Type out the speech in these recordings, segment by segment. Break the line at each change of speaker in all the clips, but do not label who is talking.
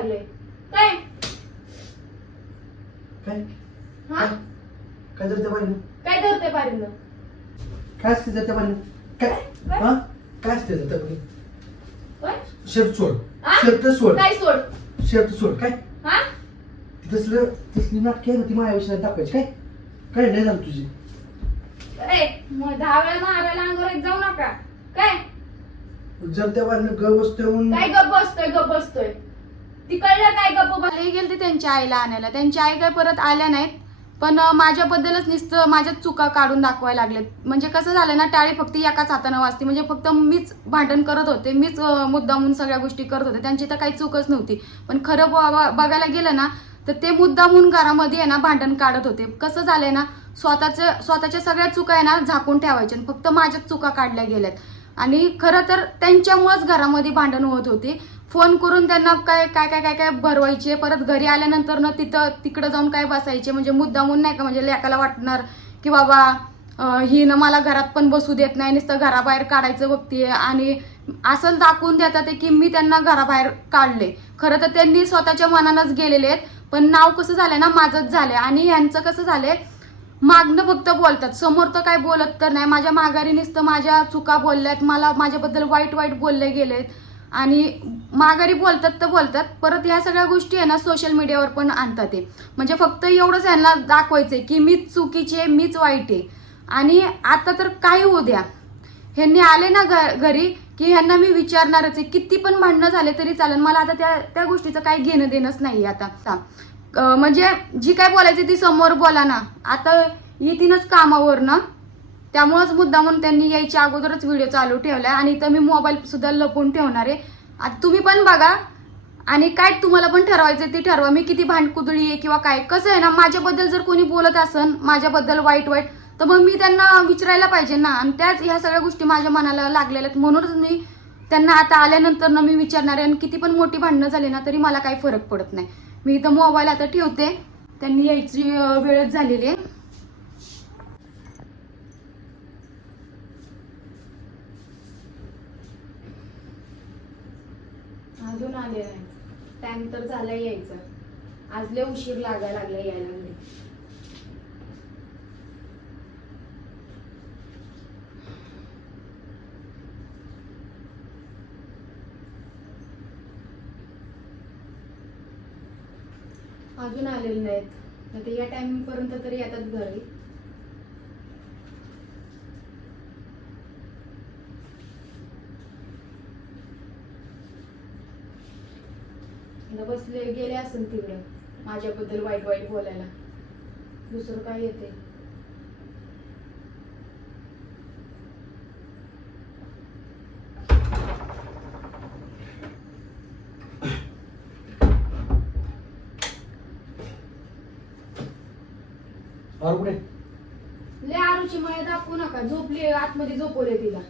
लागले काय?
काय?
हा?
काय?
धरते पारीनं
काय असते जर त्या बाईनं? काय? हा? काय असते
काय?
शर्ट सोड.
हा?
शर्ट सोड.
काय सोड?
शर्ट सोड. काय?
हा?
ती तसलं तसली नाटकी आहे ना ती माझ्या विषयात दाखवायची. काय? काय नाही झालं तुझी?
ए मग दहा वेळा मारायला अंगावर एक जाऊ नका. काय?
जर त्या बाईनं ग बसतोय म्हणून
काय गप्प बसतोय? गप्प बसतोय. ती कळलं काय गप्प बस गेलते त्यांच्या आईला आणायला. त्यांची आई काय परत आल्या नाहीत पण माझ्याबद्दलच नुसतं माझ्याच चुका काढून दाखवायला लागलेत. म्हणजे कसं झालं ना टाळी फक्त एकाच हातानं वाजती. म्हणजे फक्त मीच भांडण करत होते मीच मुद्दामून सगळ्या गोष्टी करत होते. त्यांची तर काही चूकच नव्हती. पण खरं ब- बघायला गेलं ना तर ते मुद्दामून घरामध्ये आहे ना भांडण काढत होते. कसं झालंय ना स्वतःचं स्वतःच्या सगळ्या चुका आहे ना झाकून ठेवायच्या आणि फक्त माझ्याच चुका काढल्या गेल्यात. आणि खरं तर त्यांच्यामुळेच घरामध्ये भांडण होत होती. फोन करून त्यांना काय काय काय काय काय भरवायचे परत घरी आल्यानंतर ना तिथं तिकडं जाऊन काय बसायचे? म्हणजे मुद्दामून नाही का? म्हणजे लेकाला वाटणार की बाबा ही ना मला घरात पण बसू देत नाही नुसतं घराबाहेर काढायचं बघतीये. आणि असं दाखवून देतात ते की मी त्यांना घराबाहेर काढले. खरं तर त्यांनी स्वतःच्या मनानंच गेलेले आहेत. पण नाव कसं झालंय ना माझंच झालंय. आणि यांचं कसं झालंय मागणं फक्त बोलतात. समोर तर काय बोलत तर नाही. माझ्या माघारी नुसतं माझ्या चुका बोलल्यात. मला माझ्याबद्दल वाईट वाईट बोलले गेलेत. आणि माघारी बोलतात तर बोलतात. परत ह्या सगळ्या गोष्टी आहे ना सोशल मीडियावर पण आणतात ते म्हणजे फक्त एवढंच यांना दाखवायचंय की मीच चुकीची आहे मीच वाईट आहे. आणि आता तर काही होऊ द्या. ह्यांनी आले ना घ- घरी की ह्यांना मी विचारणारच आहे. किती पण भांडणं झाले तरी चालेल. मला आता त्या त्या गोष्टीचं काही घेणं देणंच नाही आता. म्हणजे जी काय बोलायची ती समोर बोला ना. आता येतीनच कामावर ना त्यामुळेच मुद्दा म्हणून त्यांनी यायच्या अगोदरच व्हिडिओ चालू ठेवलाय. आणि इथं मी मोबाईल सुद्धा लपवून ठेवणार आहे. आता तुम्ही पण बघा. आणि काय तुम्हाला पण ठरवायचं ते ठरवा. मी किती भांडकुदळी आहे किंवा काय? कसं आहे ना माझ्याबद्दल जर कोणी बोलत असन माझ्याबद्दल वाईट वाईट तर मग मी त्यांना विचारायला पाहिजे ना. आणि त्याच ह्या सगळ्या गोष्टी माझ्या मनाला लागलेल्या आहेत. म्हणूनच मी त्यांना आता आल्यानंतर ना मी विचारणार आहे. आणि किती पण मोठी भांडणं झाली ना तरी मला काही फरक पडत नाही. मी इथं मोबाईल आता ठेवते. त्यांनी यायची वेळच झालेली आहे. अजून आले नाही. टाइम तर झाला यायचा. आज लय उशीर लागायला लागला यायला. घरी अजून आलेले नाहीत. आता या टाइम पर्यंत तरी येतात घरी. आता बसले गेले असेल तिकडं. माझ्याबद्दल वाईट वाईट बोलायला. दुसरं काय येते?
और कुठे?
लय आरूची माया दाखवू नका. झोपली आतमध्ये झोपवले तिला.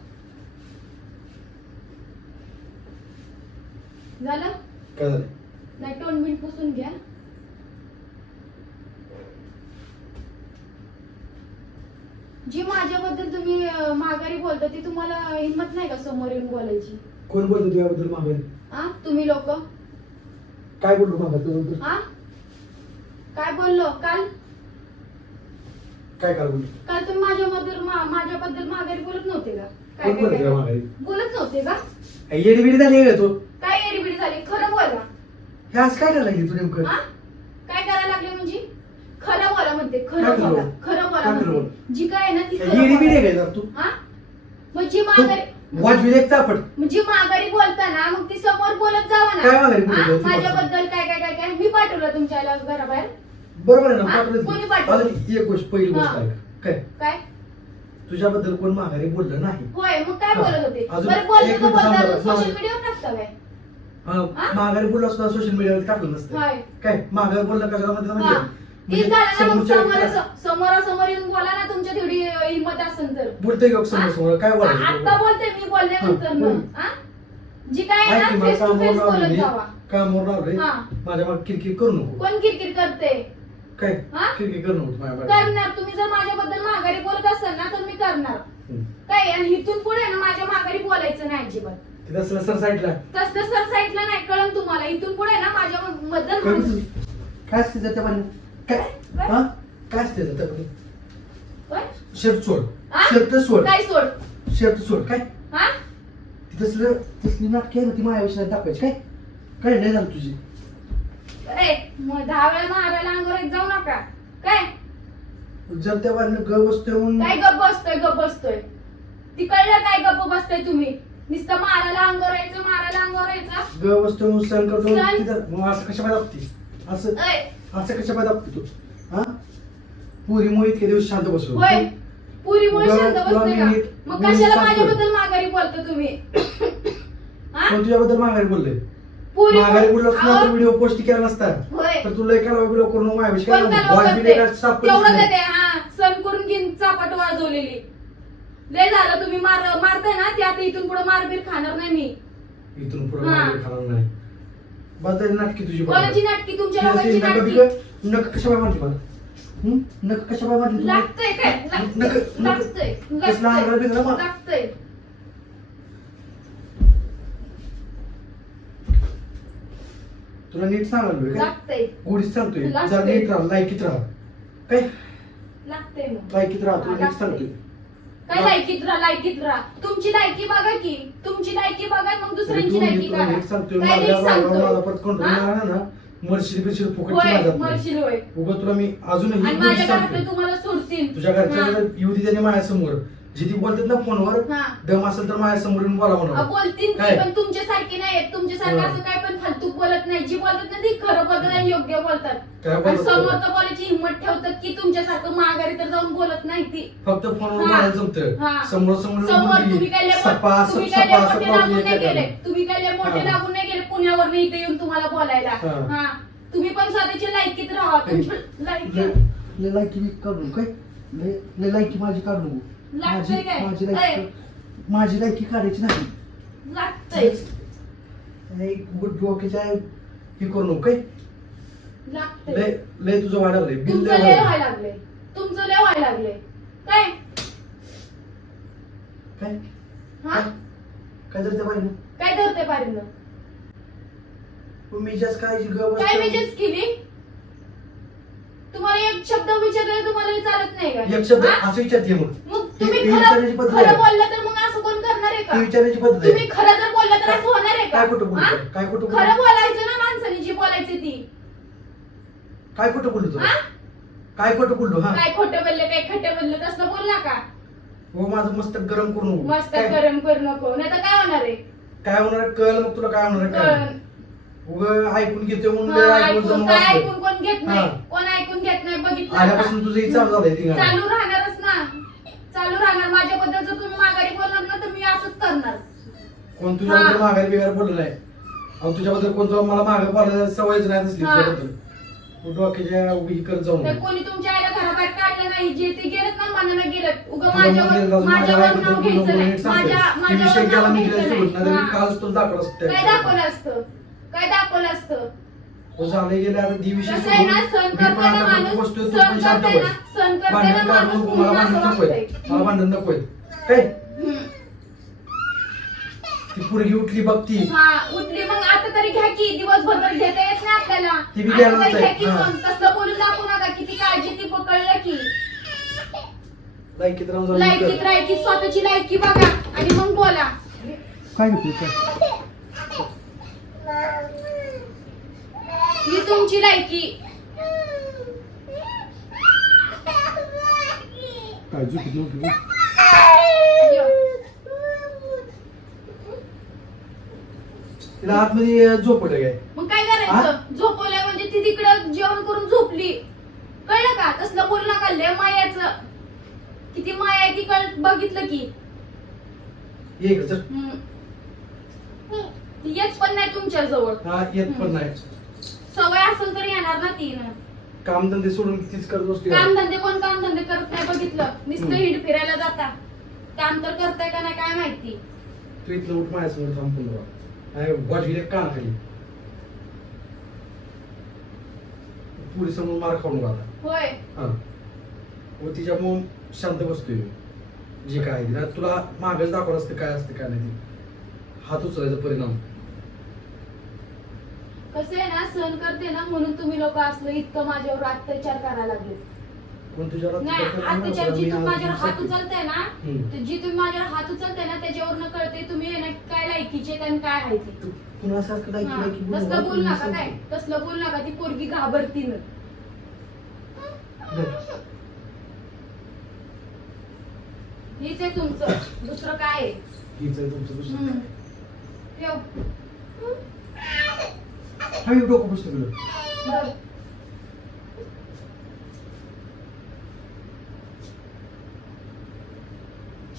झालं?
काय झालं?
नाही टोन बिन पुसून घ्या. जी माझ्याबद्दल तुम्ही माघारी बोलता ती तुम्हाला हिंमत नाही का समोर येऊन बोलायची?
कोण बोलतो तुझ्याबद्दल माघारी?
हा तुम्ही लोक?
काय बोलतो माघारी तुझ्याबद्दल?
हा काय बोललो? काल?
काय काय बोलतो
काल तुम्ही माझ्याबद्दल मा- माझ्याबद्दल माघारी बोलत नव्हते का? काय
कोण
काय
बोलतो तुझ्या
काय?
माघारी?
बोलत नव्हते का?
येडी बिडी झाली का तू
काय एडीबिडी झाली खरं बोला
हे आज काय करायला लागली तू नेमकं
हा? काय करायला लागले म्हणजे खरं बोला म्हणते
काय
खरं
खरं
बोला
बोल?
खरं बोला
काय खरं
म्हणते जी काय आहे ना ती खरं बोला.
आहे तू
हा? मग जी माघारी
वाजवी एक चापट
मग जी माघारी बोलताना मग ती समोर बोलत जावा ना
काय माघारी बोलत
हा? माझ्याबद्दल काय काय काय काय मी पाठवलं तुमच्या घराबाहेर
बरोबर आहे ना
हा?
पाठवलं
कोणी. पाठवलं?
आता एक गोष्ट पहिली गोष्ट
हा.
आहे काय
काय
तुझ्याबद्दल कोण माघारी बोललं नाही
होय मग काय
हा.
बोलत होते
अजून
बरं बोललं
एक
तर
मिनिट
बोलता
थांबा,
अजून
थांबा.
सोशल मीडियावर टाकता काय?
माघारी बोलला सुद्धा सोशल मीडियावर टाकलं नसतं. काय? माघारी बोललं कशाला म्हणतात. म्हणजे
समोरासमोर येऊन बोला ना तुमच्या तेवढी हिंमत असेल तर.
बोलतोय का समोर समोर? काय
आता बोलते मी बोलल्यानंतर
हा,
ना
बोल.
हा? जी काय
की,
ना फेस टू फेस बोलत. जावा.
कामावर. माझ्या मागे किरकिर करू नको.
कोण किरकिर करते
काय? किरकिर करू नको.
करणार. तुम्ही जर माझ्याबद्दल माघारी बोलत असाल ना तर मी करणार. काय? आणि इथून पुढे ना माझ्या माघारी बोलायचं नाही अजिबात.
तिथं सर साईडला.
तसं सर साईडला नाही कळन तुम्हाला? इथून पुढे ना माझ्या माणूस-
बोलतो? काय असते त्या पाणी काय?
काय?
हा? काय असते त्या पाणी
काय?
शर्ट सोड.
हा?
शर्ट सोड.
काय सोड?
शर्ट सोड. काय?
हा?
ती तसलं तसली नाटक आहे ना ती माझ्याविषयी दाखवायची. काय? काय नाही झालं तुझी?
अरे मग दहा वेळा मारायला अंगावर जाऊ नका. काय?
जर त्या बाईनं ग बसतोय म्हणून
काय गप्प बसतोय गप्प बसतोय? ती कळलं काय गप्प बसतोय तुम्ही? नुसतं मारायला अंगावर यायचं मारायला अंगावर यायचं.
सहन करतो तिथं- मग असं कशा पाय दाबती असं असं कशा पाय दाबती तू? हा? पुरी मुळे इतके दिवस शांत बसलो.
होय. पुरीमुळे
उगा
शांत
तुला
बसते का?
नीट-
मग कशाला. माझ्याबद्दल माघारी बोलतो तुम्ही? हा?
पण तुझ्याबद्दल माघारी बोलले
पुरी
माघारी बोललो असतो ना तर
अहो,
व्हिडिओ पोस्ट केला नसता.
होय.
तर तुला एका व्हिडिओ करून माझ्याविषयी काय
तेवढं. देते हा सण करून घेऊन चापाट वाजवलेली. लय झालं तुम्ही मार मारताय ना ते आता इथून पुढे मारबीर खाणार नाही मी.
इथून पुढे
हा.
खाणार नाही. बदल नाटकी तुझी
कोणाची नाटकी तुमच्या
अशी
लोकांची नाटकी
मारली मला हं? मारली तुला?
लागतंय काय?
नक- नक-
लागतंय.
कसला मा-
लागतंय
तुला नीट सांगालोय काय?
लागतंय.
गोडीच सांगतोय.
लागतंय.
जरा नीट राहा लायकीत राहा. काय?
लागतंय मग.
लायकीत राहा तुला
हा,
नीट
लागतंय.
सांगतोय.
काय लायकीत राहा लायकीत राहा तुमची लायकी बघा की तुमची लायकी बघा मग दुसऱ्यांची लायकी
सांगतोय
काय नीट
परत
हा?
ना मरशील फुकटची
होय. मरशील होय.
उगा तुला मी अजूनही
आणि माझ्या
सांगतोय
घरातले तुम्हाला सोडतील.
तुझ्या घरच्या. येऊ दे त्याने माझ्यासमोर. जे ती बोलतात ना फोनवर
हा.
दम असेल तर माझ्यासमोर येऊन बोला
अहो,
म्हणून
बोलतील
काय?
पण तुमच्यासारखी नाही तुमच्यासारखं
हा.
असं काय पण फालतू बोलत नाही जी बोलतात ना ती खरं बोलतात आणि योग्य बोलतात
काय
आणि समोर. तर बोलायची हिंमत ठेवतात की तुमच्यासारखं माघारी तर जाऊन बोलत नाही ती
फक्त फोनवर
हा.
बोलायला जमतं. समोर समोर
समोर तुम्ही काय लय
सपा
मोठ- तुम्ही काय लय
सपा
मोठे
सपा
लागून नाही
सपा
गेले तुम्ही काय लय मोठे
हा.
लागून नाही गेले पुण्यावर इथे येऊन तुम्हाला बोलायला
हा.
हा तुम्ही पण स्वतःच्या लायकीत राहा तुमच्या लायकीत
लय लायकी मी काढू काय लायकी माझी काढू माझी
काय?
माझी. लायकी माझी लायकी काढायची नाही.
लागतंय.
लय उगाच डोक्याच्या हे करू नको काय?
लागतंय.
लय लय तुझं वाढवलंय बिल
तुमचं
लय
लय
वाढवलंय.
व्हायला लागले तुमचं लय व्हायला लागले काय?
काय?
हा?
काय? बाईनं?
काय धरते पारीनं
मी जास्त काय ग
काय मेजेस केली? तुम्हाला एक शब्द विचारला तुम्हाला हे चालत नाही का?
एक शब्द
हा?
असं विचारते मग
मग तुम्ही खरं खरं. बोललं तर मग असं कोण करणार आहे
ती
का
विचारायची पद्धत
तुम्ही
आहे
खरं जर बोललं तर असं होणार आहे का
काय
हा?
बोलतो काय खोटं
खरं बोलायचं ना माणसाने जी बोलायची ती
काय खोटं बोलतो
हा?
काय खोटं बोललो हा
काय खोटं बोलले काय खटं बोलले तसलं बोलला का
हो माझं मस्तक गरम करू नको
मस्त
काय
गरम करू नको नाही तर काय होणार आहे
काय होणार आहे? कळलं मग तुला काय होणार आहे? काय
कळण.
उग ऐकून घेतोय म्हणून
हा,
ऐकून
काय. ऐकून कोण घेत नाही
हा.
कोण ऐकून घेत नाही बघितलं
आल्यापासून? तुझं हे चालू झालंय ती गाणं.
चालू राहणारच ना चालू राहणार माझ्याबद्दल जर तुम्ही माघारी बोलणार ना तर मी असंच करणार
कोण तुझ्याबद्दल
हा.
माघारी बिगारी बोललं नाही अहो तुझ्याबद्दल कोण तुला मला मागे बोलायला सवयच नाही तसली
हा.
तुझ्याबद्दल तू डोक्याच्या उभी ही करत जाऊ
तर. कोणी तुमच्या आईला घराबाहेर काढलं नाही जे ते गेलेत ना मनाला गेलेत उगा
तुला म्हणलेलं
माझ्यावर
जाऊन माझ्या
माझ्यावर
बायकोचं
नाव
तू नको
घ्यायचं नाही
नीट सांगते.
माझ्या
ती विषय
माझ्यावर
गेला
नाव
मी
घ्यायचं
तिला सोडून नाही
नाही
तर मी
हा.
कालच तुला दाखवलं असतं
काय दाखवलं असतं काय दाखवलं असतं
हो झालं गेलं आता दी विषय
कसं आहे ना
सोडून
सण
मी
करते
पण
ना
आता
माणूस
बसतोय तू
सण
पण शांत
करते
बस
ना सण करते
भांडण
ना
काढू
माणूस
नको मला
म्हणून
भांडण
असं
नकोय
वागतंय.
मला भांडण नकोय काय
हम्म.
ती पोरगी उठली बघती
हा उठली मग आता तरी घ्या की दिवसभर तर घेता येत नाही आपल्याला
ती बी
आता
घ्यायलाच
तरी
आहे.
घ्या की
हा.
मग तसलं बोलून दाखवू नका किती काळजी ती पकडलं की
लायकीत राहून जाऊन
लायकीत. राहायची स्वतःची लायकी बघा आणि मग बोला
काय
ही तुमची लायकी. यो.
तिला आतमध्ये काय?
मग काय करायचं? झोपवलंय म्हणजे ती तिकडं जेवण करून झोपली. कळलं का? तसलं बोल नका लय मायाचं. किती माया आहे ती कळ बघितलं की.
ये इकडं चल.
हम्म. ती येत पण नाही तुमच्या जवळ.
हा येत पण नाही.
सवय असेल तर येणार ना ती
कामधंदे सोडून तीच करत असते
कामधंदे कोण कामधंदे करत नाही बघितलं. नुसतं
हम्म.
हिंड फिरायला जाता. काम तर करताय का नाही काय माहिती?
तू इथलं उठ माझ्यासमोर वाट गेले कान खाली पुरी समोर मार खाऊन
होय.
हा. व तिच्यामुळं शांत बसतोय मी. जे काय आहे ते. आता तुला मागच दाखवलं असतं काय असतं काय नाही ते. हात उचलायचा परिणाम.
कसं आहे ना सहन करते ना म्हणून तुम्ही लोक असलं इतकं माझ्यावर अत्याचार करायला लागले.
तुझ्यावर
नाही
अत्याचार?
जी तुम्ही माझ्यावर हात उचलताय ना. तर जी तुम्ही माझ्यावर हात उचलताय ना त्याच्यावरनं कळते तुम्ही आहे ना काय लायकीचे आणि काय आहे ते.
तू कुणासारखं काय केलं की बोलू
तसलं
नका,
बोल काय? तसलं बोल नका ती पोरगी घाबरती ना.
बघ,
हीच आहे तुमचं. दुसरं काय आहे?
तुमचं दुसरं.
हम्म. ठेव.
हा, हे डोकं पुसतं तुला.
बघ.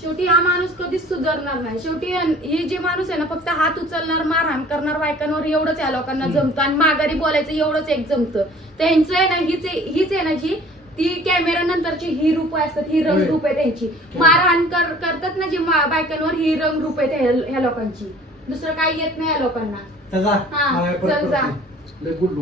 शेवटी हा माणूस कधीच सुधारणार नाही शेवटी हे जे माणूस आहे ना फक्त हात उचलणार मारहाण करणार बायकांवर एवढंच या लोकांना. जमतं आणि माघारी बोलायचं एवढंच एक जमतं त्यांचं आहे ना हीच हीच आहे ना जी ती कॅमेरा नंतरची ही रूप असतात ही रंग. रूप आहे त्यांची मारहाण कर- करतात ना जी मा- बायकांवर ही रंग रूप आहे ह्या लोकांची दुसरं काही येत नाही या लोकांना
चल जा.
हा,
मला परत
चल जा.
परत लय गुड